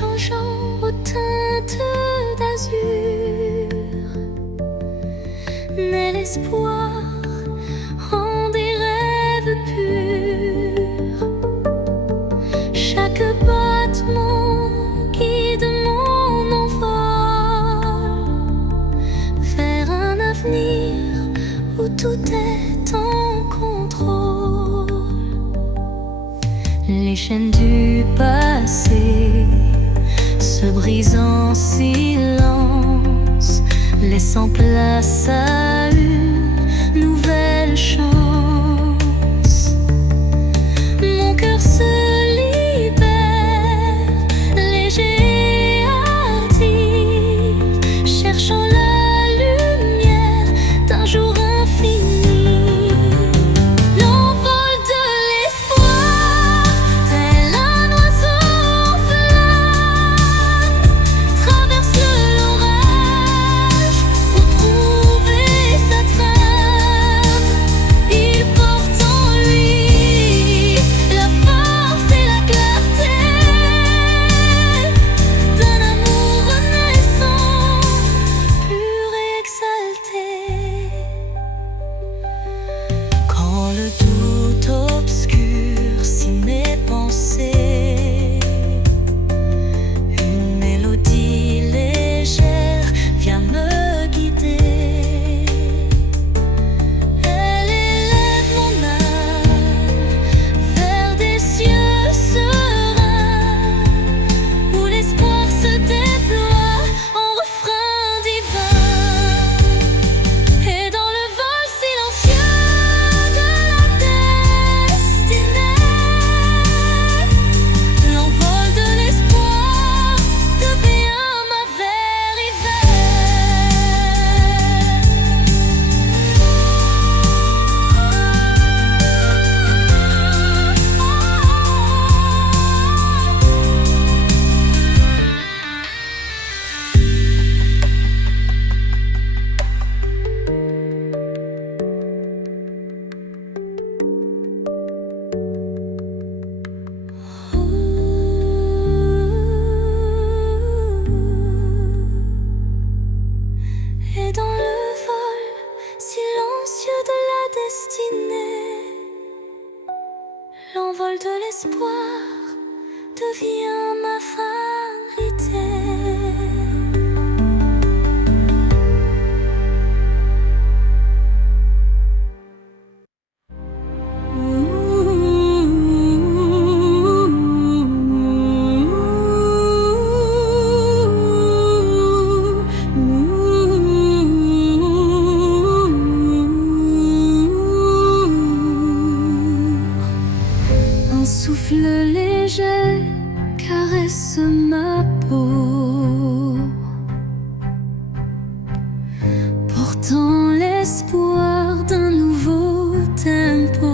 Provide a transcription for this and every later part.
changeant aux teintes d'azur, naît l'espoir en des rêves purs. Chaque battement guide mon envol vers un avenir où tout est en contrôle. Les chaînes du passé se brisent en silence, laissant place à une nouvelle chance. Mon cœur se libère, léger et hardi, cherchant la lumière d'un jour infini. L'envol de l'espoir, tel un oiseau en flamme, traverse l'orage pour trouver sa trame. Il porte en lui la force et la clarté d'un amour renaissant, pur et exalté. Quand le doute obscurcit mes pensées, une mélodie légère vient me guider. Elle élève mon âme vers des cieux sereins, où l'espoir se déploie en refrain divin. Et dans le vol silencieux de la destinée, l'envol de l'espoir devient ma vérité. Et dans le vol silencieux de la destinée, l'envol de l'espoir devient ma vérité. Un souffle léger caresse ma peau, portant l'espoir d'un nouveau tempo.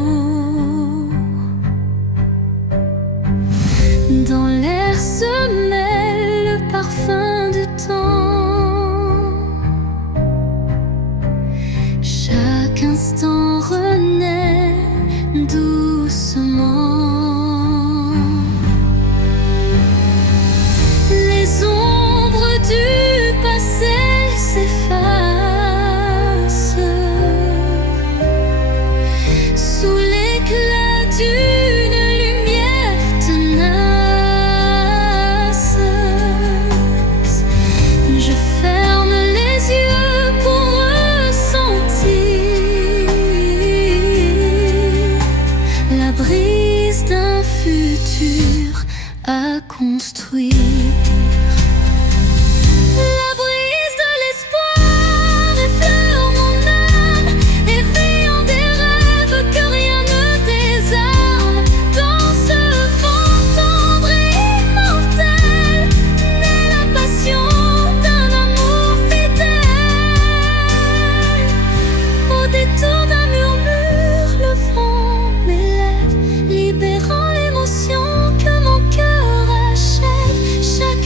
Dans l'air se mêle le parfum du temps. Chaque instant renaît doucement. Les ombres du passé s'effacent sous l'éclat d'une lumière tenace. Je ferme les yeux pour ressentir la brise d'un futur à construire. La brise de l'espoir effleure mon âme, éveillant des rêves que rien ne désarme. Dans ce vent tendre et immortel naît la passion d'un amour fidèle. Au détour d'un murmure, le vent m'élève, libérant l'émotion que mon cœur achève. Chaque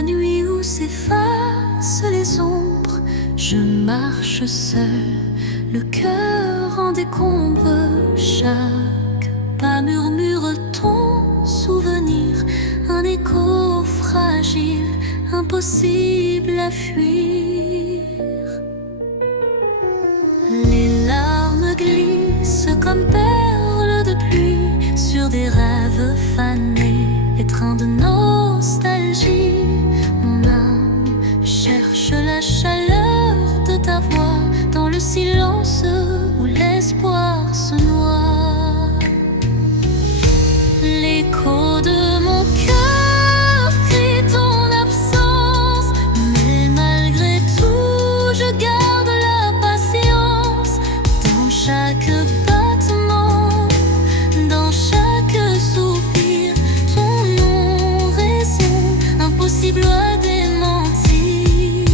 la nuit où s'effacent les ombres, je marche seul, le cœur en décombre. Chaque pas murmure ton souvenir, un écho fragile, impossible à fuir. Les larmes glissent comme perles de pluie sur des rêves fanés, étreints de nostalgie. Mon âme cherche la chaleur de ta voix dans le silence où l'espoir se noie. L'écho de mon cœur crie ton absence, mais malgré tout je garde la patience. Dans chaque battement, dans chaque soupir, ton nom résonne, impossible à démentir.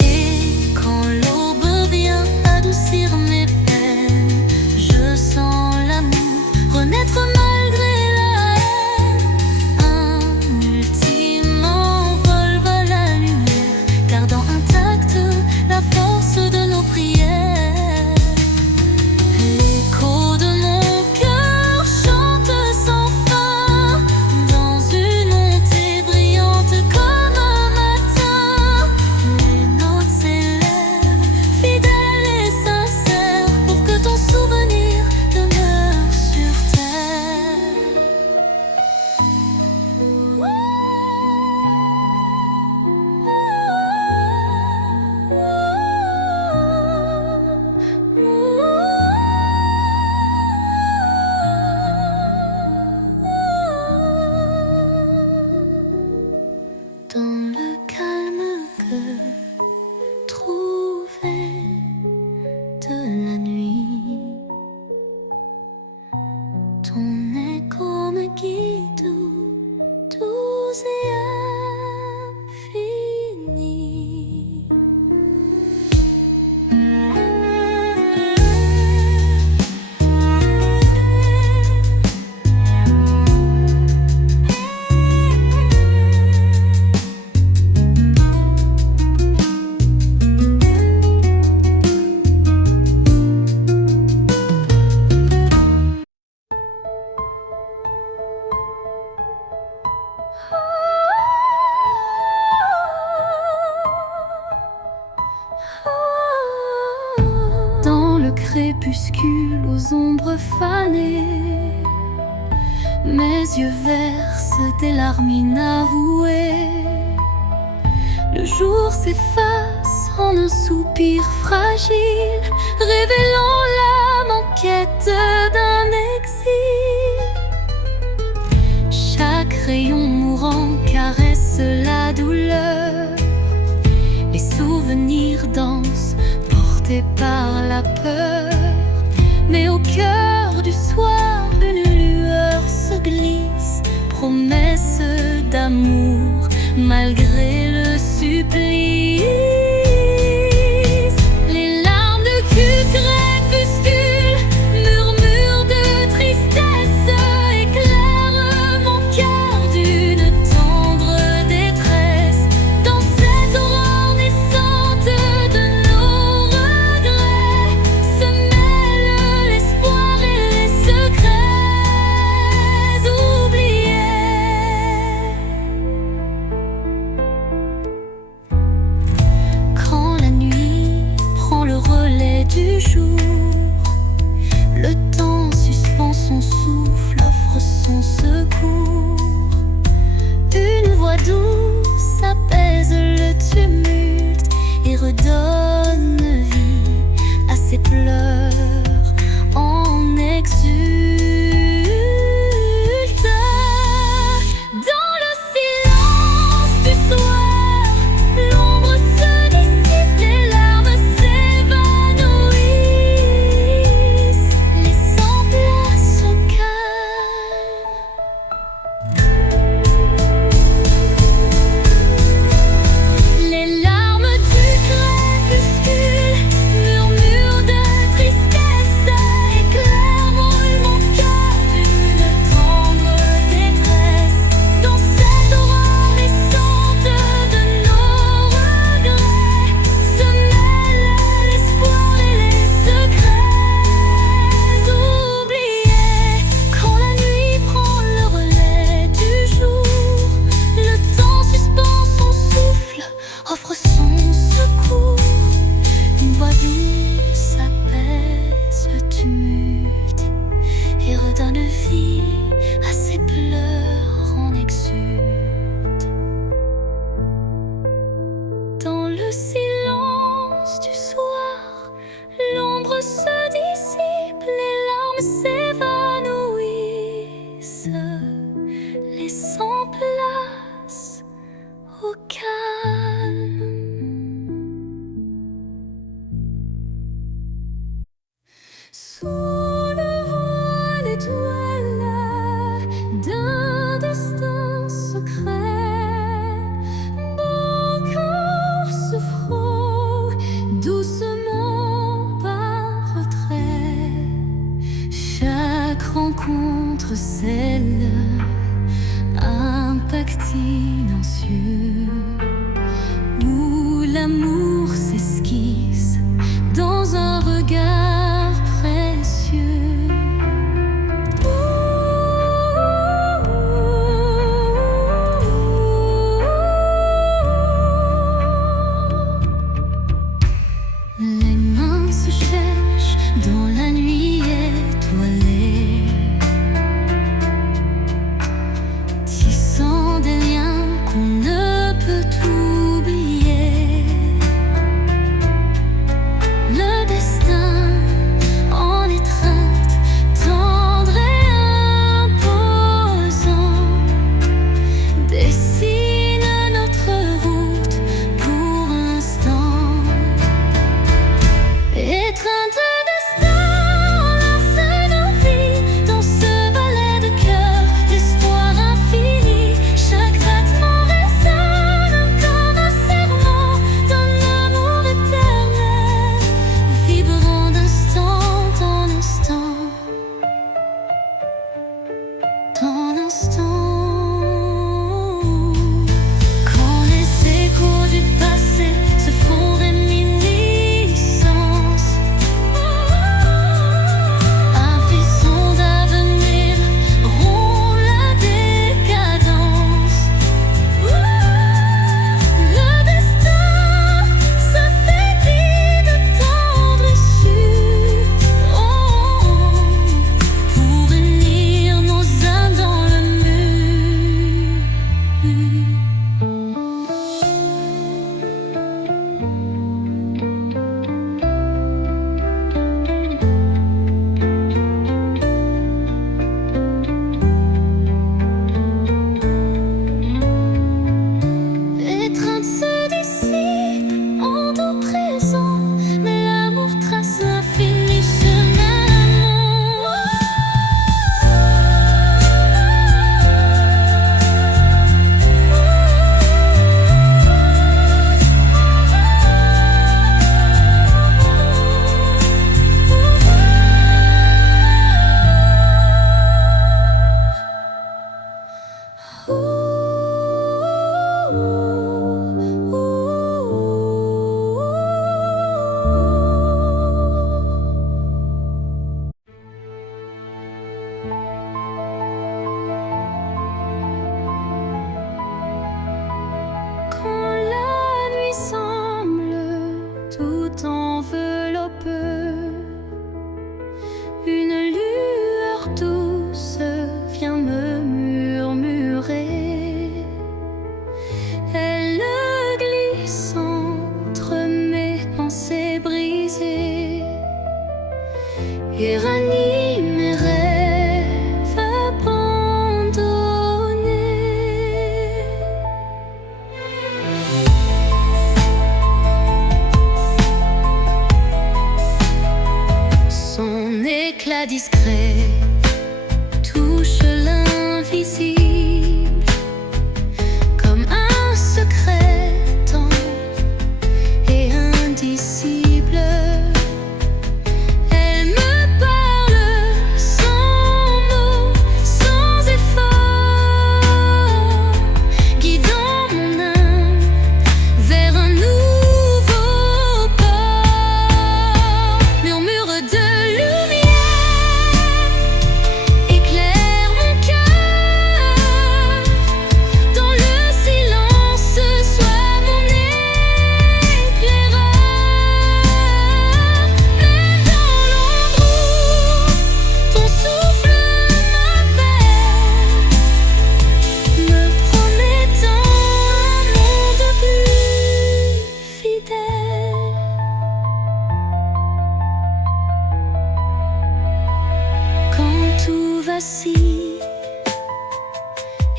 Et quand l'aube vient adoucir mes peines, je sens l'amour renaître malgré la haine. Un ultime envol va la lumière, gardant intacte la force de nos prières. L'écho de mon cœur chante sans fin, dans une montée brillante comme un matin. Les notes s'élèvent, fidèles et sincères, pour que ton souvenir demeure sur terre. Dans le calme que trouvé de la nuit, ton écho me guide doux et infini. Dans le crépuscule aux ombres fanées, mes yeux versent des larmes inavouées. Le jour s'efface en un soupir fragile, révélant l'âme en quête d'un exil. Chaque rayon mourant caresse la douleur, les souvenirs dansent portés par la peur. Mais au cœur du soir, une lueur se glisse, promesse d'amour malgré le supplice. Les larmes de crépuscule, murmures de tristesse, éclairent mon cœur d'une tendre détresse. Dans cette aurore naissante de nos regrets, se mêlent l'espoir et les secrets oubliés. Quand la nuit prend le relais du jour, le temps suspend son souffle, offre son secours. Une voix douce apaise le tumulte et redonne vie à ses pleurs en exulte. Dans le silence du soir, l'ombre se dissipe, les larmes s'évanouissent, laissant place au calme. Les larmes du crépuscule, murmures de tristesse, laissant place au calme. Sous le voile étoilé d'un destin secret, nos corps se frôlent doucement par retrait. Chaque rencontre scelle un pacte silencieux où l'amour s'esquisse dans un regard précieux. Les mains se cherchent dans la nuit étoilée, tissant des liens qu'on ne peut oublier.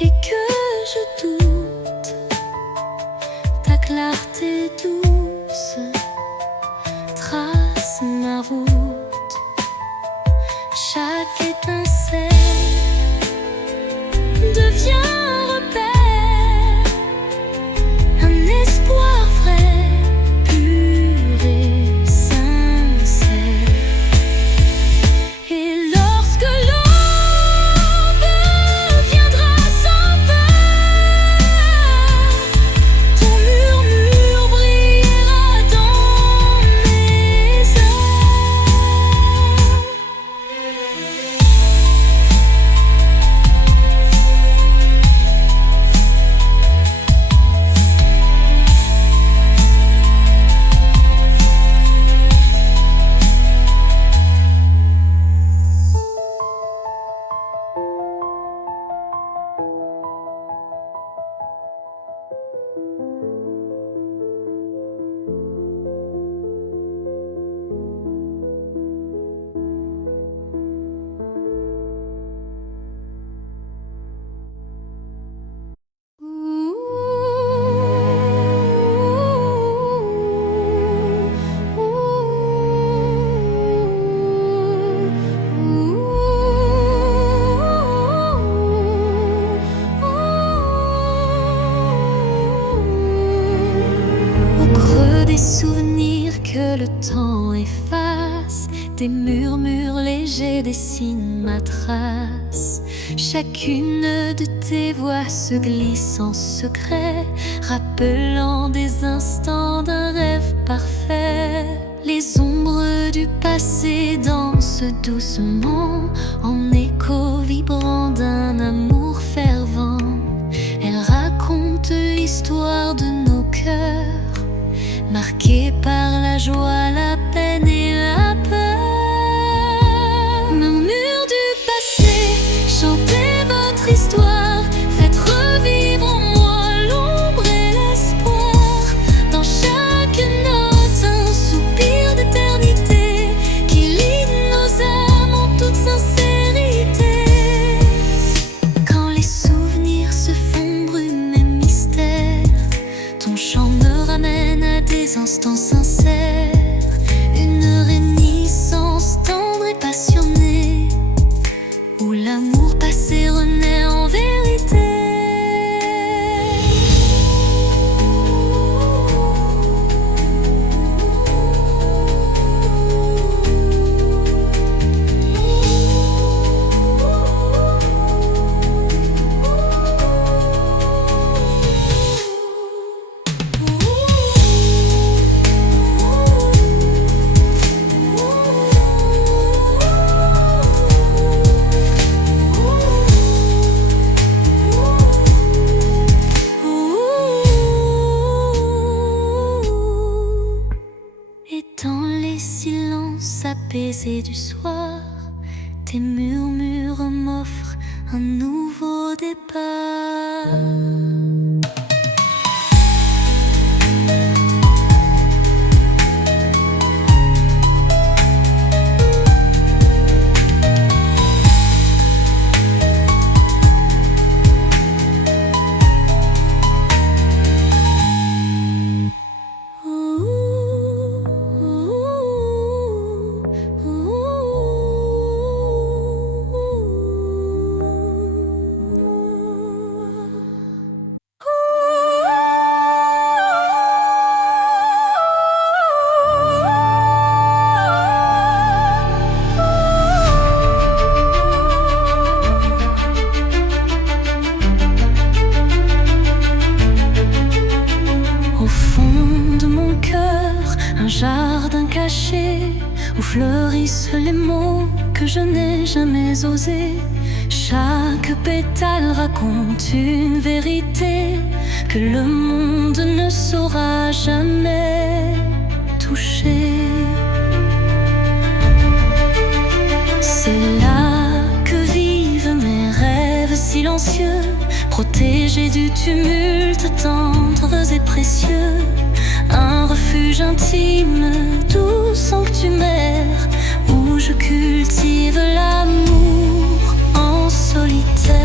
et que je doute. Ta clarté douce trace ma route. Chaque étincelle devient un repère, un espoir vrai, pur et sincère. Et lorsque l'aube viendra sans peur, ton murmure brillera dans mes heures. Au creux des souvenirs que le temps efface, des murmures légers dessinent ma trace. Chacune de tes voix se glisse en secret, rappelant des instants d'un rêve parfait. Les ombres du passé dansent doucement, en écho vibrant d'un amour fervent. Elles racontent l'histoire de nos cœurs, marqués par la joie, la peine et la peur. Murmures du passé, chantez votre histoire, faites revivre en moi l'ombre et l'espoir. Dans chaque note, un soupir d'éternité qui lie nos âmes en toute sincérité. Quand les souvenirs se font brume et mystère, ton chant me ramène à des instants sincères, une réminiscence tendre et passionnée, où l'amour passé renaît en vérité. Et dans les silences apaisés du soir, tes murmures m'offrent un nouveau départ. Jardin caché où fleurissent les mots que je n'ai jamais osés. Chaque pétale raconte une vérité que le monde ne saura jamais toucher. C'est là que vivent mes rêves silencieux, protégés du tumulte, tendres et précieux. Un refuge intime, doux sanctuaire, où je cultive l'amour en solitaire.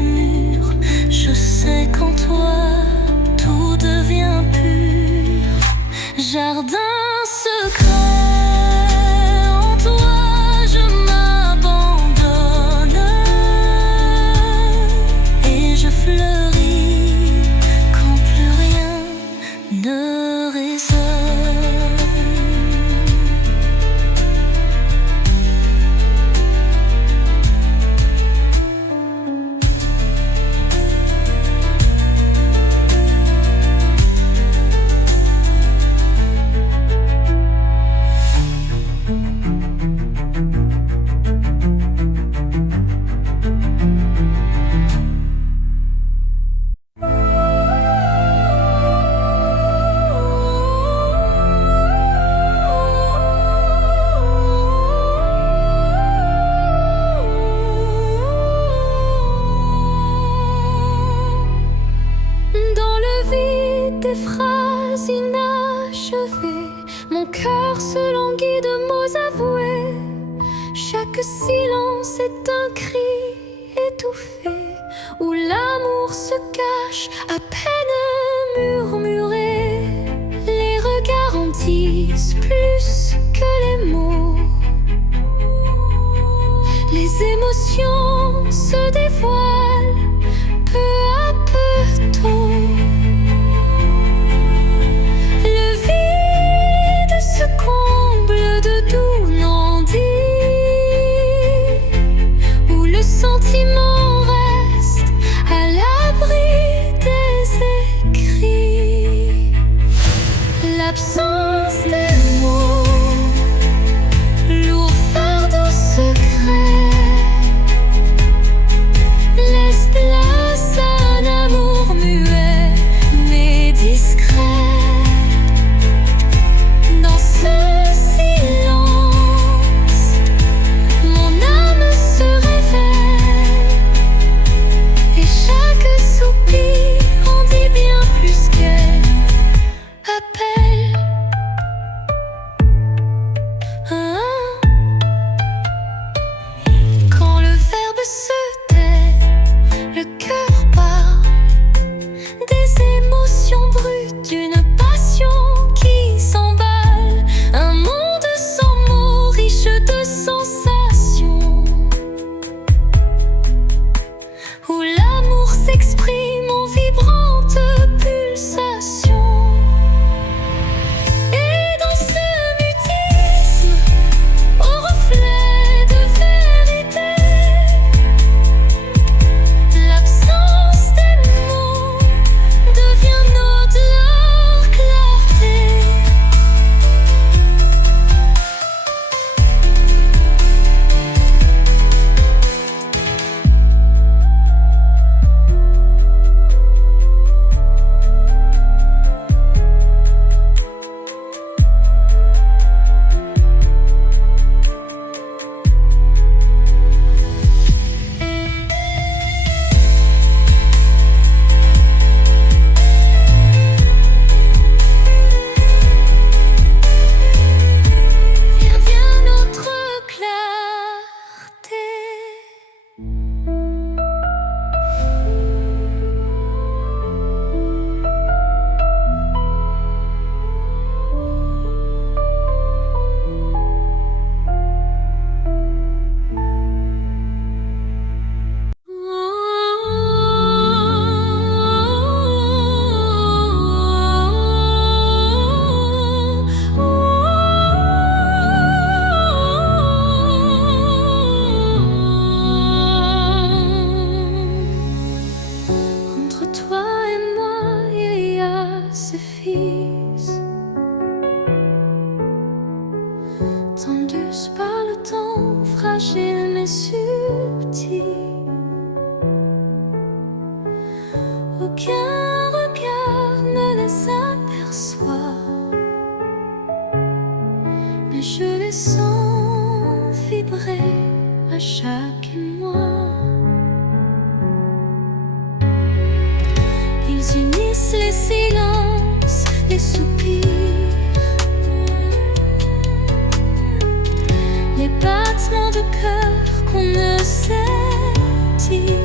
les murs. Je sais qu'en toi tout devient pur. Jardin secret, en toi je m'abandonne et je fleuris quand plus rien ne résonne. Des phrases inachevées, mon cœur se languit de mots avoués. Chaque silence est un cri étouffé, où l'amour se cache à peine murmuré. Les regards en disent plus que les mots. Les émotions se dévoilent peu à peu tôt. Comble de doux non-dits, où le sentiment reste à l'abri des écrits. L'absence des mots, lourd fardeau secret, laisse place à un amour muet mais discret. D'une passion qui s'emballe, un monde sans mots, riche de sensations, où l'amour s'exprime en vibrantes pulsations. Et dans ce mutisme, au reflet de vérité, l'absence des mots devient notre tendus par le temps, fragile mais subtil. Aucun regard ne les aperçoit, mais je les sens vibrer à chaque émoi. Ils unissent les silences, les soupirs, les battements de cœur qu'on ne sait dire.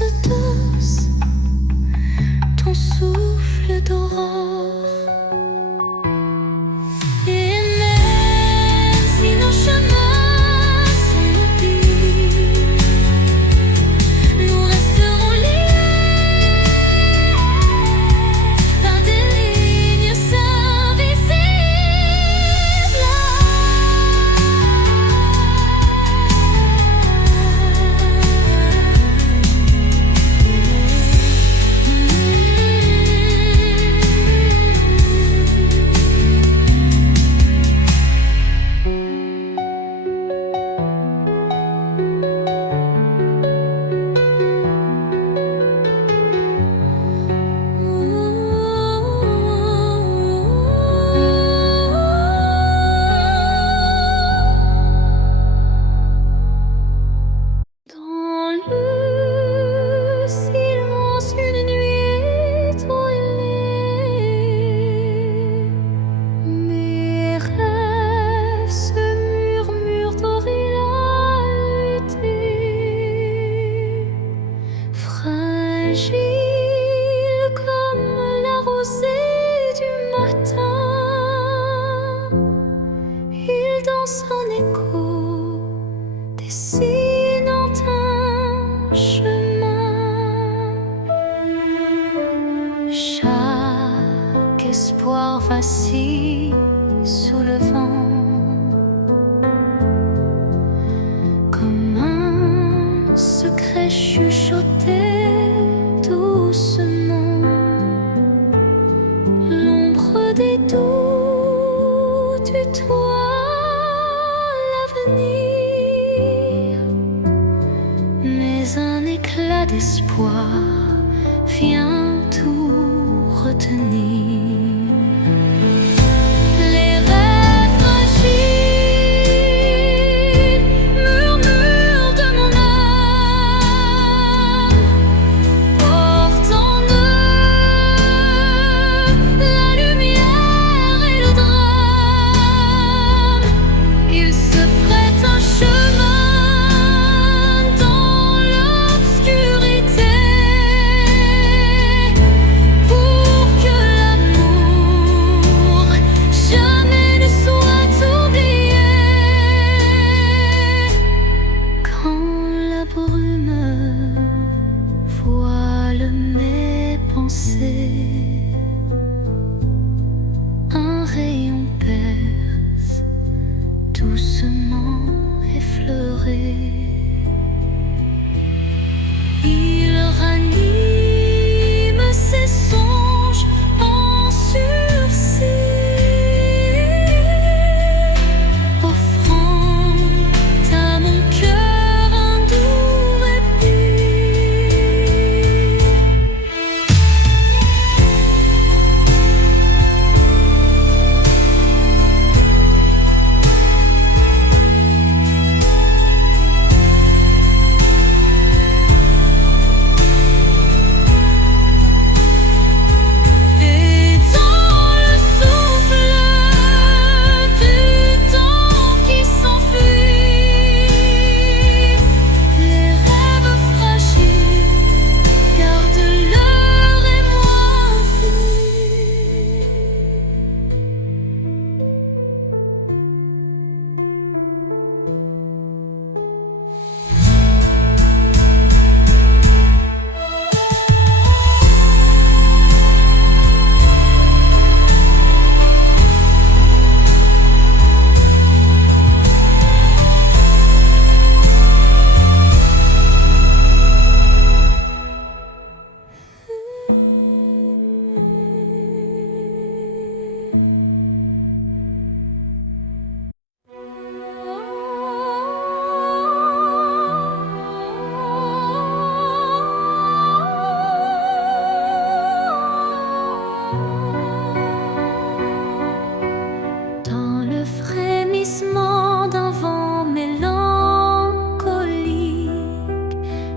danse douce, ton souffle d'aurore. Et même si nos chemins sont mobiles, nous resterons liés par des lignes invisibles. Dans le silence, une nuit étoilée, mes rêves se murmurent d'oreille fragile comme la rosée du matin. Il danse en écho, dessinant un chemin. Chaque espoir vacille sous le vent, comme un secret chuchoté doucement. L'ombre des doutes tutoie l'avenir, mais un éclat d'espoir vient tout retenir. Les rêves fragiles murmurent de mon âme, portent en eux la lumière et le drame. Ils se frayent un chemin dans l'obscurité pour que l'amour jamais ne soit oublié. Quand la brume voile mes pensées, un rayon perce doucement effleuré. Il ranime ses songes en sursis, offrant à mon cœur un doux répit. Et dans le souffle du temps qui s'enfuit, les rêves fragiles gardent leur émoi infini. Dans le frémissement d'un vent mélancolique,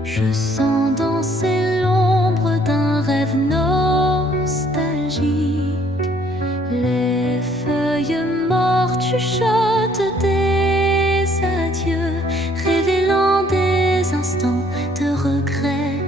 je sens danser l'ombre d'un rêve nostalgique. Les feuilles mortes chuchotent des adieux, révélant des instants de regret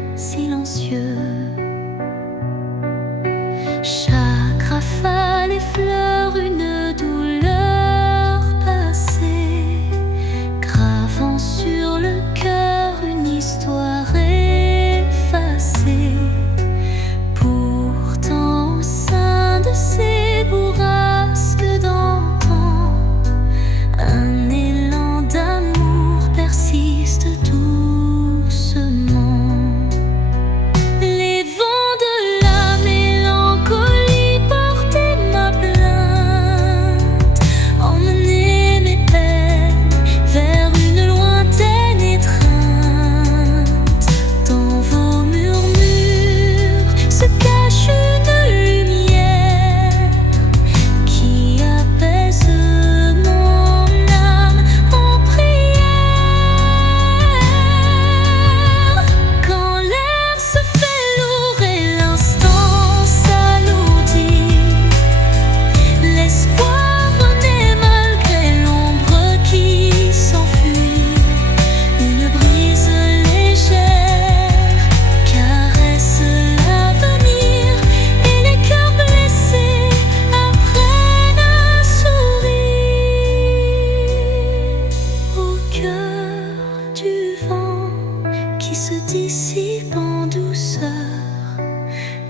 se dissipe en douceur.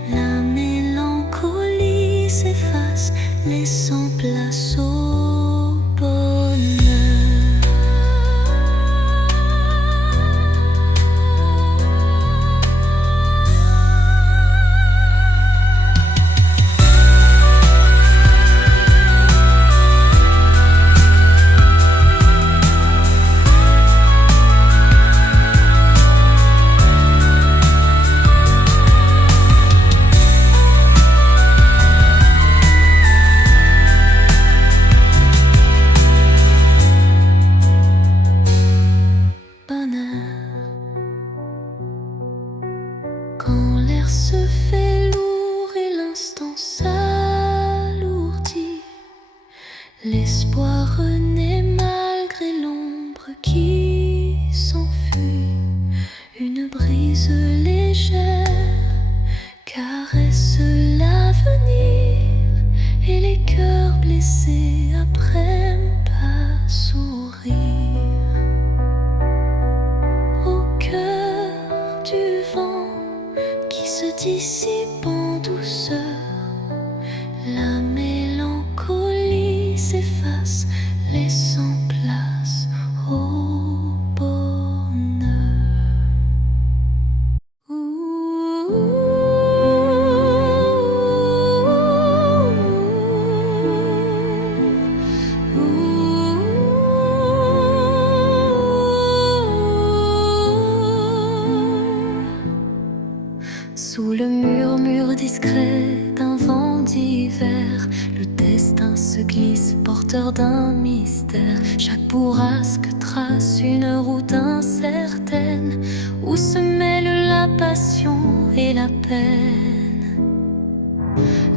La mélancolie s'efface, laissant place au bonheur. Quand l'air se fait lourd et l'instant s'alourdit, l'espoir renaît malgré l'ombre qui s'enfuit. Une brise légère caresse l'avenir et les cœurs blessés apprennent à sourire. Au cœur du vent qui se dissipe en douceur, la mélancolie s'efface, laissant place au bonheur. Sous le murmure discret d'un vent d'hiver, le destin se glisse, porteur d'un mystère. Chaque bourrasque trace une route incertaine, où se mêlent la passion et la peine.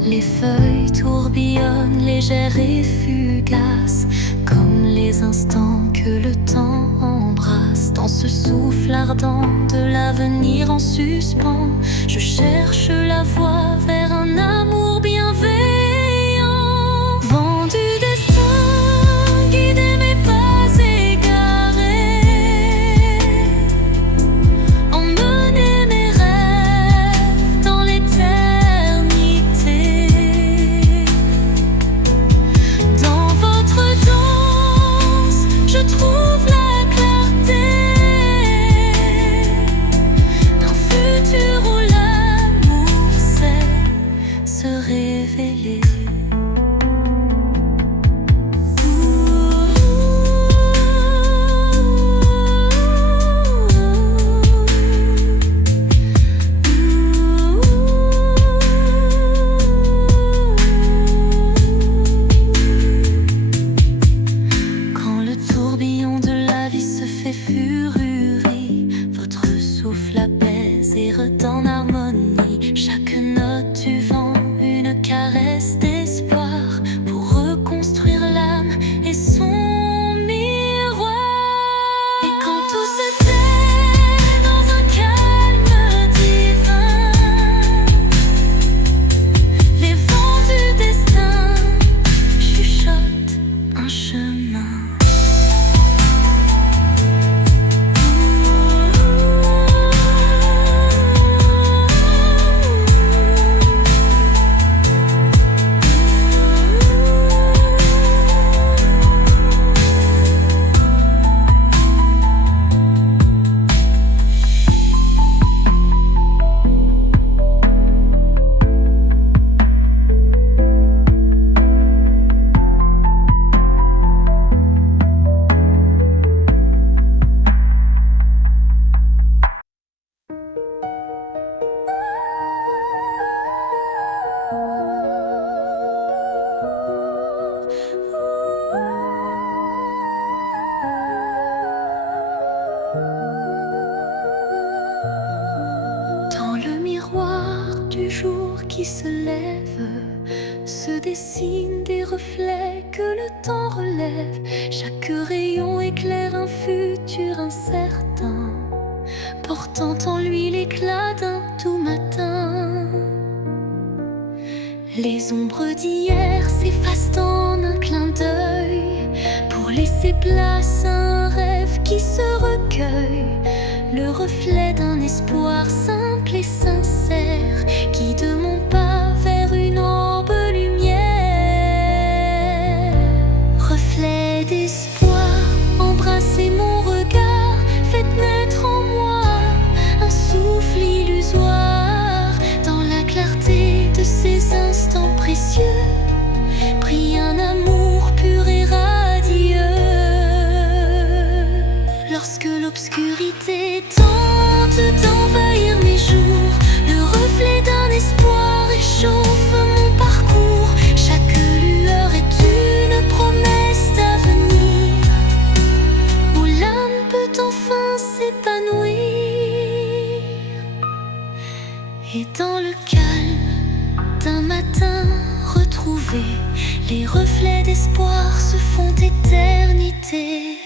Les feuilles tourbillonnent, légères et fugaces, comme les instants que le temps embrasse. Dans ce souffle ardent de l'avenir en suspens, je cherche la voie vers un amour bienveillant. Vent du destin, guidez mes pas égarés, emmenez mes rêves dans l'éternité. Dans votre danse, je trouve la clarté d'un futur où l'amour sait se révéler. Quand le tourbillon de la vie se fait furie, votre souffle apaise et redonne harmonie. Chaque note du vent, une caresse d'espoir pour reconstruire l'âme et son miroir. Et quand tout se tait dans un calme divin, les vents du destin chuchotent un chemin. Dans le miroir du jour qui se lève, se dessinent des reflets que le temps relève. Chaque rayon éclaire un futur incertain, portant en lui l'éclat d'un doux matin. Les ombres d'hier s'effacent en un clin d'œil, pour laisser place à un rêve qui se recueille. Le le reflet d'un espoir simple et sincère qui de mon pas vers une ambre lumière. Reflet d'espoir, embrassez mon regard, faites naître en moi un souffle illusoire. Dans la clarté de ces instants précieux brille un amour pur et radieux. Lorsque l'obscurité tente d'envahir mes jours, le reflet d'un espoir réchauffe mon parcours. Chaque lueur est une promesse d'avenir, où l'âme peut enfin s'épanouir. Et dans le calme d'un matin retrouvé, les reflets d'espoir se font éternité.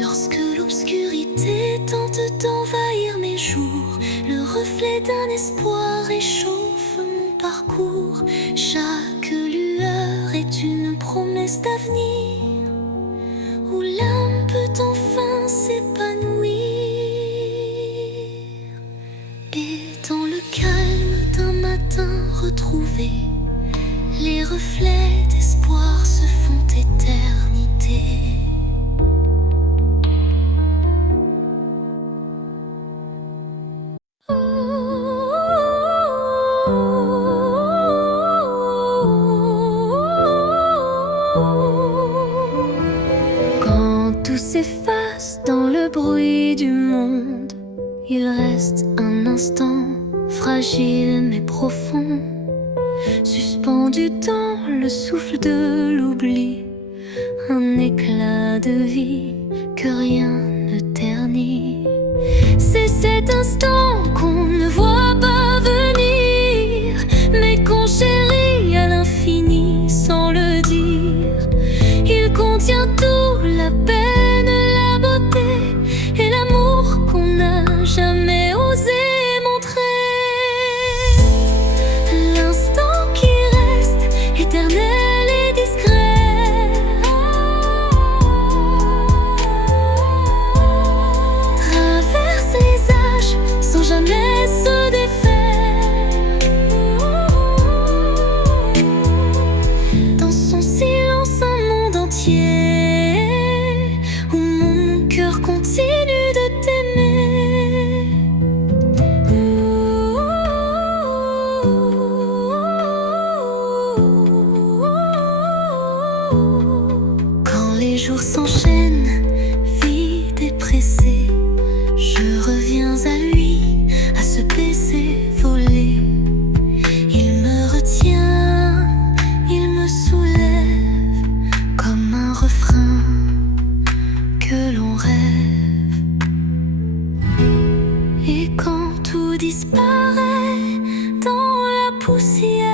Lorsque l'obscurité tente d'envahir mes jours, le reflet d'un espoir réchauffe mon parcours. Chaque lueur est une promesse d'avenir, où l'âme peut enfin s'épanouir. Et dans le calme d'un matin retrouvé, les reflets d'espoir se font éternité. Quand tout s'efface dans le bruit du monde, il reste un instant fragile mais profond, suspendu dans le souffle de l'oubli, un éclat de vie que rien ne ternit. C'est cet instant qu'on ne voit pas venir, mais qu'on chérit à l'infini sans le dire. Il contient tout, la peine, la beauté et l'amour qu'on n'a jamais osé montrer. L'instant qui reste éternel et discret traverse les âges sans jamais se défaire. Dans son silence un monde entier, où mon cœur continue de t'aimer. Quand les jours s'enchaînent, vides et pressés, je reviens à lui, à ce baiser volé. Il me retient, il me soulève, comme un refrain que l'on rêve. Et quand tout disparaît dans la poussière,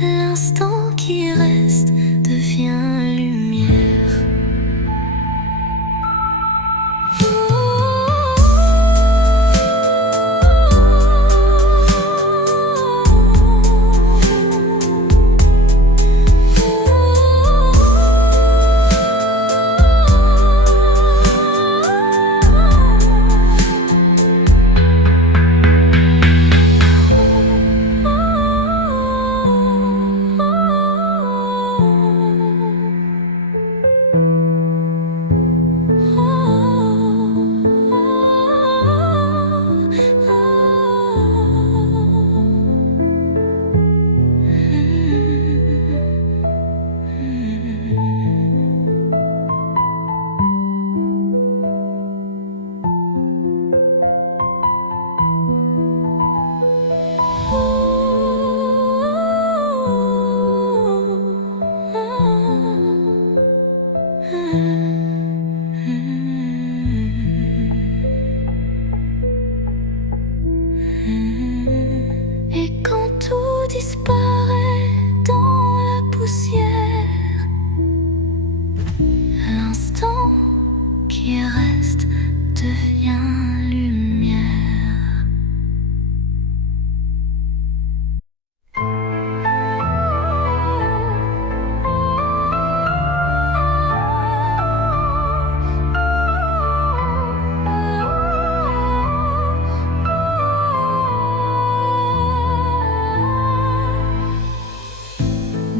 l'instant qui reste devient lumière.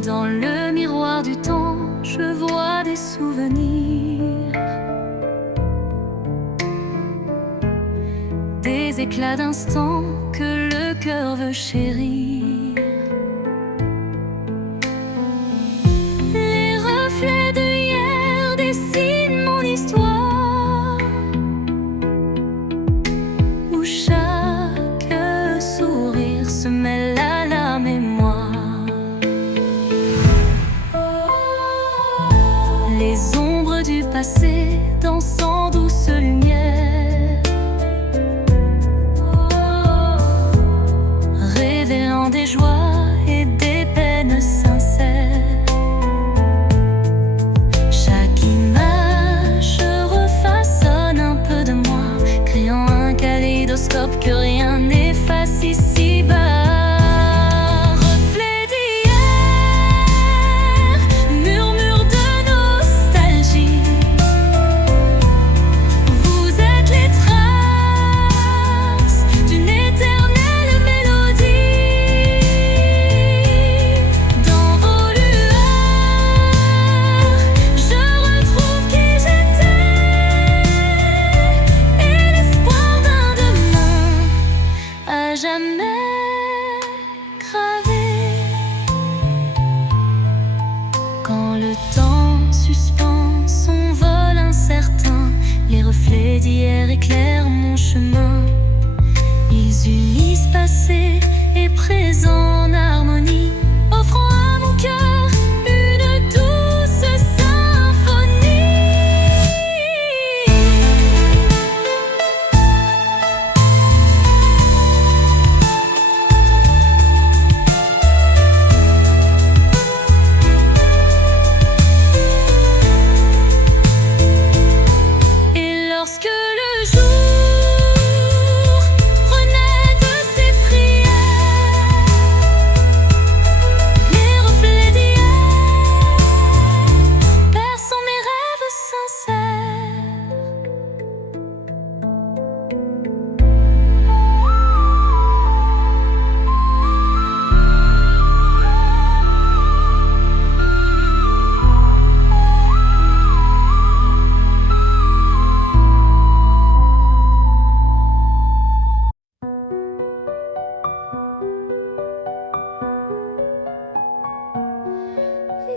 Dans le miroir du temps, je vois des souvenirs, des éclats d'instants que le cœur veut chérir. Les reflets de hier dessinent mon histoire, où chaque sourire se mêle à la mémoire. Les ombres du passé dansent en douce lumière, révélant des joies et des peines sincères. Chaque image refaçonne un peu de moi, créant un kaléidoscope que rien n'efface ici-bas. Quand le temps suspend son vol incertain, les reflets d'hier éclairent mon chemin. Ils unissent passé et présent en harmonie, offrant à mon cœur une douce symphonie. Lorsque le jour renaît de ses prières, les reflets d'hier bercent mes rêves sincères.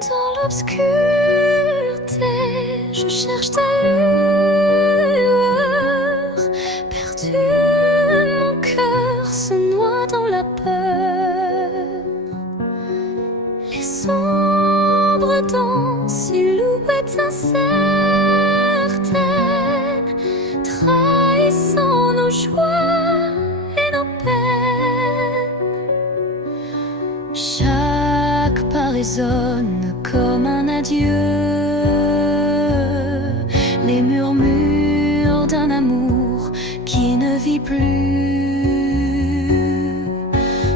Dans l'obscurité, je cherche ta lueur. Perdu, mon cœur se noie dans la peur. Les sombres dans silhouettes incertaines, trahissant nos joies et nos peines. Chaque pas résonne comme un adieu, les murmures d'un amour qui ne vit plus.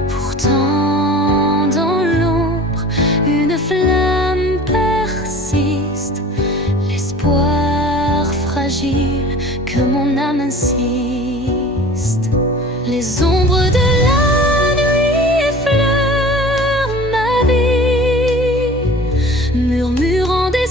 Pourtant dans l'ombre, une flamme persiste, l'espoir fragile que mon âme insiste. Les ombres de la nuit effleurent ma vie, murmurant des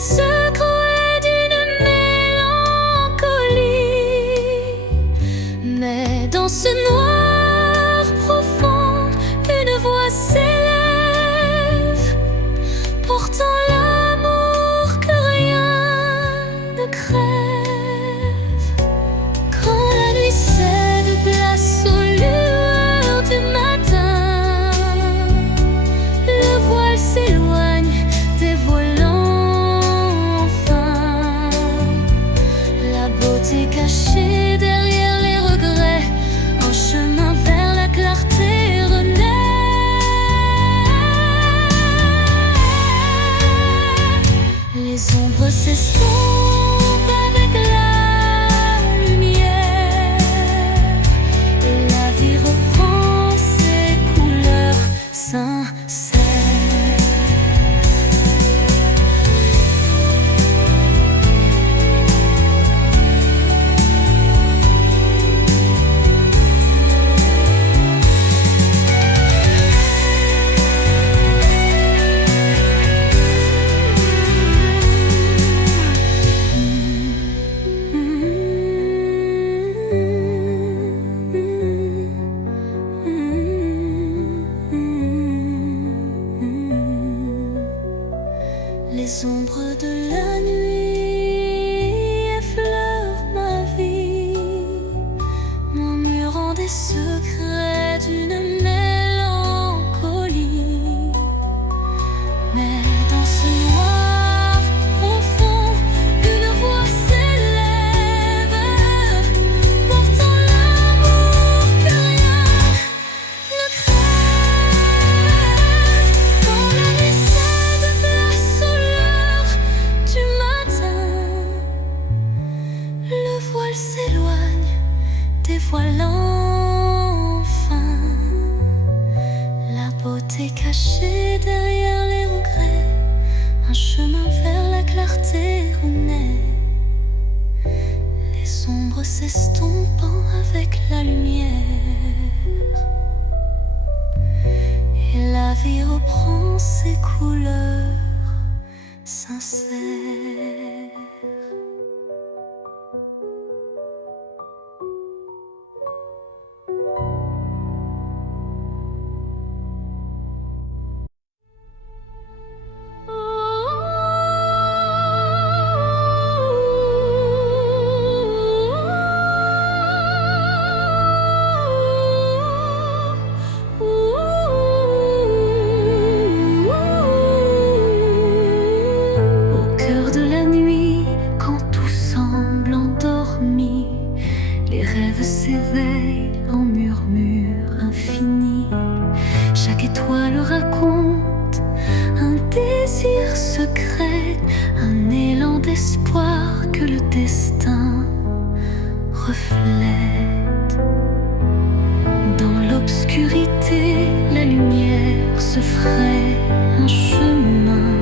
Les ombres de la nuit effleurent ma vie, murmurant des secrets d'une mélancolie. Mais dans ce noir profond, une voix s'élève, portant l'amour que rien ne crève. Quand la nuit cède place aux lueurs du matin, le voile s'éloigne, dévoilant enfin la beauté cachée derrière les regrets. Un chemin vers la clarté renaît, les ombres s'estompant avec la lumière, et la vie reprend ses couleurs sincères. Au cœur de la nuit, quand tout semble endormi, les rêves s'éveillent en murmures infinis. Chaque étoile raconte un désir secret, un élan d'espoir que le destin reflète. Dans l'obscurité, la lumière se fraye un chemin,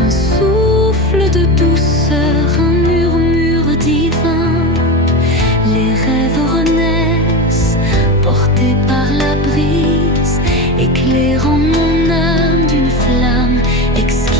un souffle de douceur, un murmure divin. Les rêves renaissent, portés par la brise, éclairant mon âme d'une flamme exquise.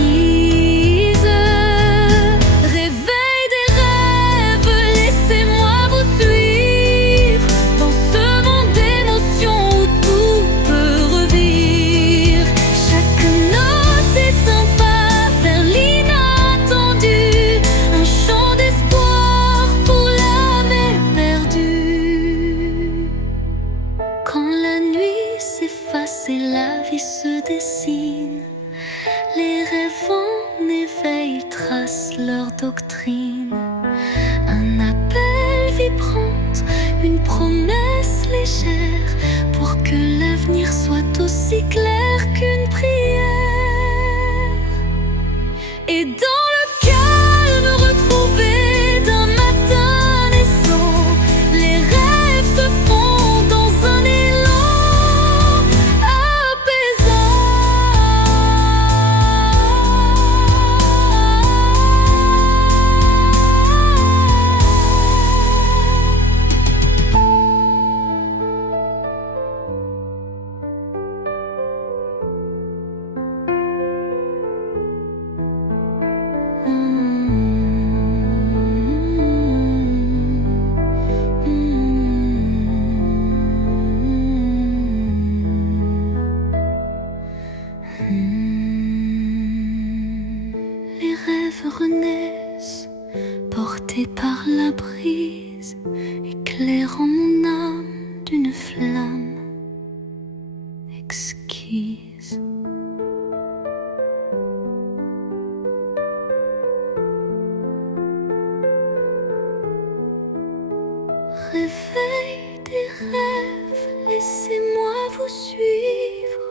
Réveil des rêves, laissez-moi vous suivre dans ce monde d'émotions où tout peut revivre. Chaque note est un pas vers l'inattendu, un chant d'espoir pour l'âme éperdue. Quand la nuit s'efface et la vie se dessine, les rêves en éveil tracent leur doctrine. Un appel vibrante, une promesse légère, pour que l'avenir soit aussi clair qu'une prière. Et dans le calme retrouvé d'un matin naissant, les rêves se font dans un élan apaisant. Les rêves renaissent, portés par la brise, éclairant mon âme d'une flamme exquise. Réveil des rêves, laissez-moi vous suivre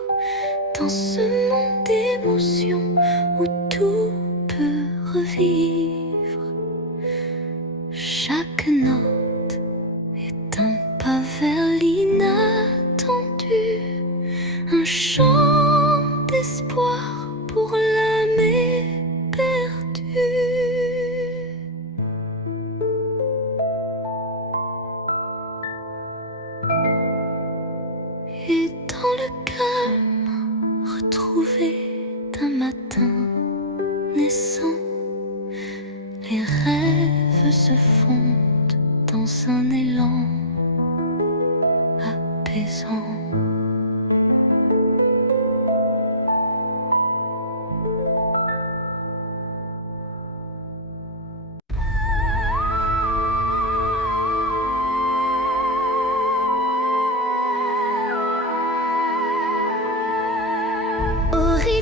dans ce monde d'émotions où tout peut revivre. Chaque note est un pas vers l'inattendu, un chant d'espoir pour l'âme éperdue. Et dans le calme retrouvé d'un matin naissant,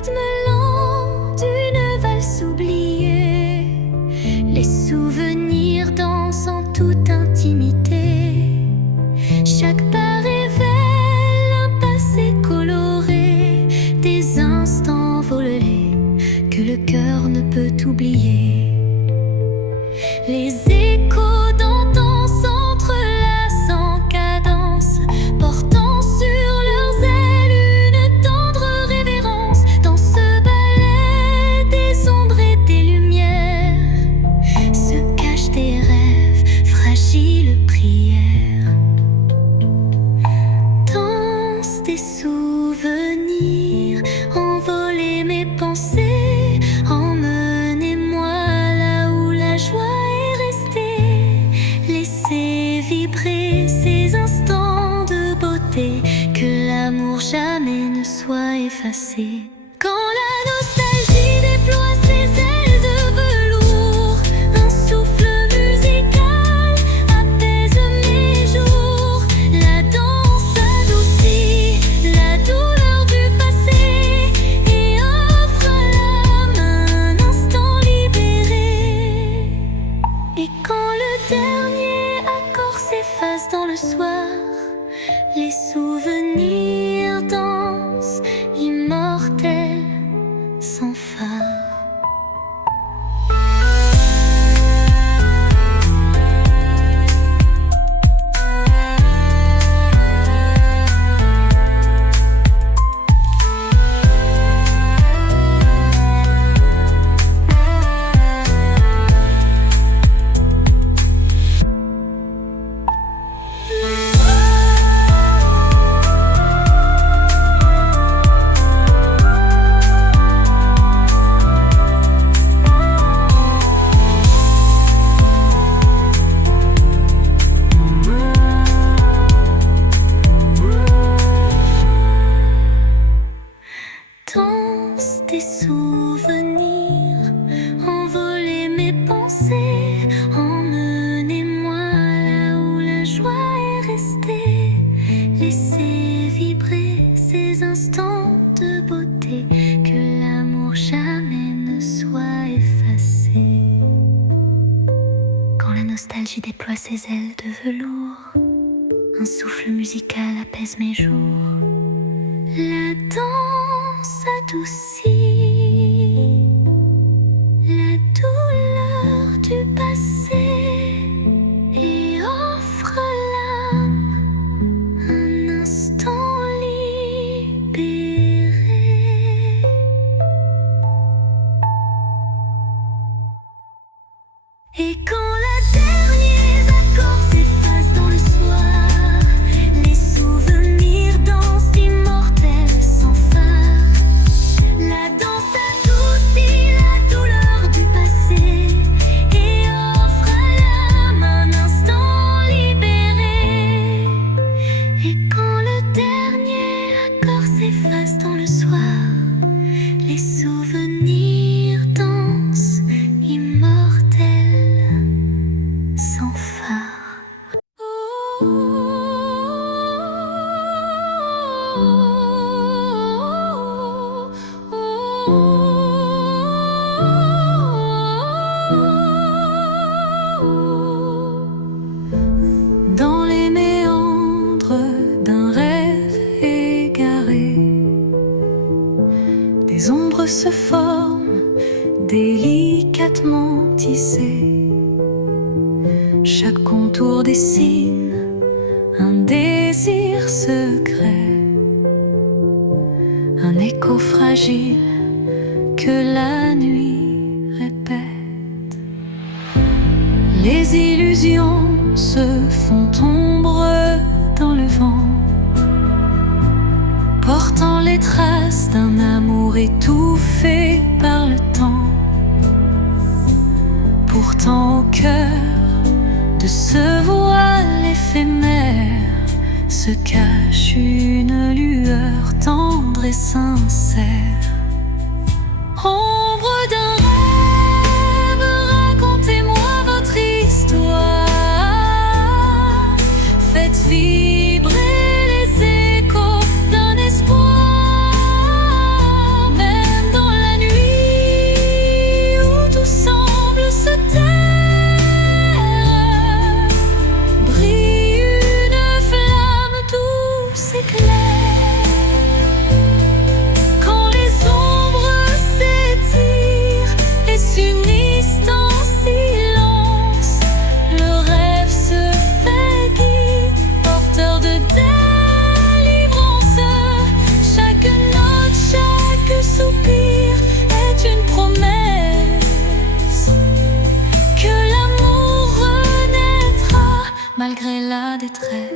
rythme lent d'une valse oubliée. Les souvenirs dansent en toute intimité. Chaque pas révèle un passé coloré, des instants volés que le cœur ne peut oublier. Les échos d'antan s'entrelacent en cadence, portant sur leurs ailes une tendre révérence. Dans ce ballet des ombres et des lumières se cachent des rêves, fragiles prières. Danse des souvenirs, envolez mes pensées, emmenez-moi là où la joie est restée. Laissez vibrer ces instants de beauté, que l'amour jamais ne soit effacé. Quand la nostalgie déploie ses ailes de velours, un souffle musical apaise mes jours. La danse adoucit la douleur du passé et offre à l'âme un instant libéré. Et quand le dernier accord s'efface dans le soir, les souvenirs dansent, immortels, sans phare. Danse des souvenirs, envolez mes pensées, emmenez-moi là où la joie est restée. Laissez vibrer ces instants de beauté, que l'amour jamais ne soit effacé. Quand la nostalgie déploie ses ailes de velours, un souffle musical apaise mes jours. La danse adoucit la douleur du passé et offre à l'âme un instant libéré. Et quand le dernier accord s'efface dans le soir, les souvenirs dansent, immortels, sans phare. La danse adoucit la douleur du passé et offre à l'âme un instant libéré. Et quand le dernier accord s'efface dans le soir, les souvenirs dansent, immortels, sans phare. Dans les méandres d'un rêve égaré, des ombres se forment, délicatement tissées. Chaque contour dessine un désir secret, un écho fragile que la nuit répète. Les illusions se font ombre dans le vent, portant les traces d'un amour étouffé par le temps. Pourtant au cœur de ce voile éphémère se cache une lueur tendre et sincère. Ombre d'un rêve, racontez-moi votre histoire. Faites vibrer les échos d'un espoir. Même la détresse.